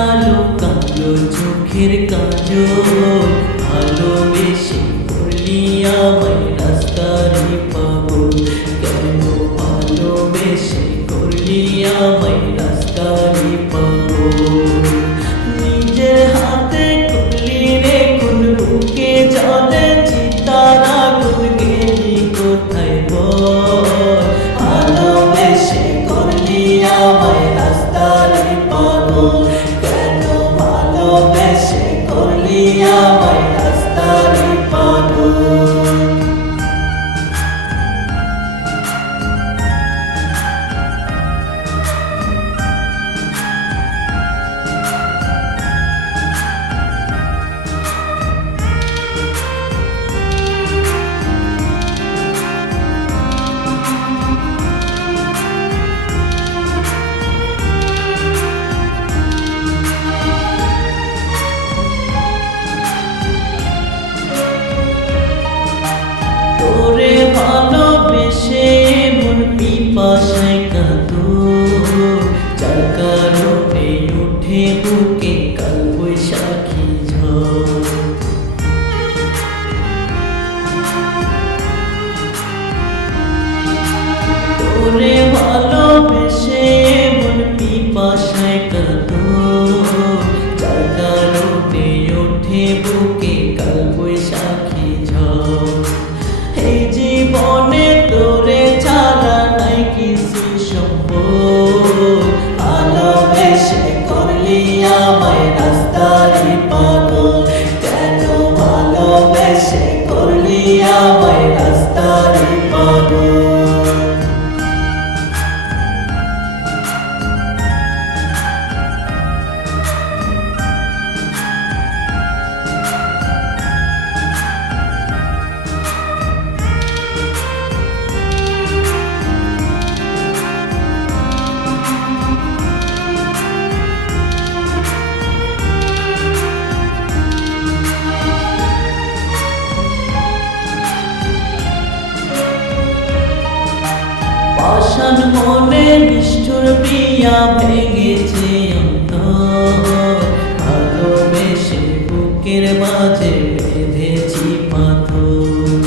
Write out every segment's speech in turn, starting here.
কালো কালো চোখের কাজল, ভালোবেসে করলি আমায় রাস্তারই পাগল। কেন ভালোবেসে করলি আমায় রাস্তারই পাগল। নিজের হাতে করলি রে খুন, বুকে জলে চিতার আগুন, গেলি কোথায় বল। ভালোবেসে করলি আমায় রাস্তারই পাগল। কেন ভালোবেসে করলি আমায় রাস্তারই পাগল। তোরে ভালোবেসে মন পিপাসায় কাতর, যার কারণে উঠে বুকে কাল বৈশাখী ঝড়। তোরে ভালোবেসে মন পিপাসায় কাতর, যার কারণে উঠে বুকে কাল বৈশাখী ঝড়। এই জীবনে তোরে ছাড়া নাই কিছু সম্ভব। ভালোবেসে করলি আমায় রাস্তারই পাগল। কেন ভালোবেসে করলি আমায় রাস্তারই পাগল। পাষাণ মনে নিষ্ঠুর প্রিয়া ভেঙেছে অন্তর। ভালোবেসে বুকের মাঝে বেঁধেছি পাথর।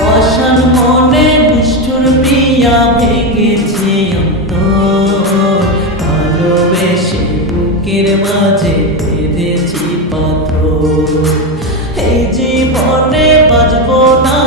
পাষাণ মনে নিষ্ঠুর প্রিয়া ভেঙেছে অন্তর। ভালোবেসে বুকের মাঝে বেঁধেছি পাথর। এই জীবনে বাঁচবো না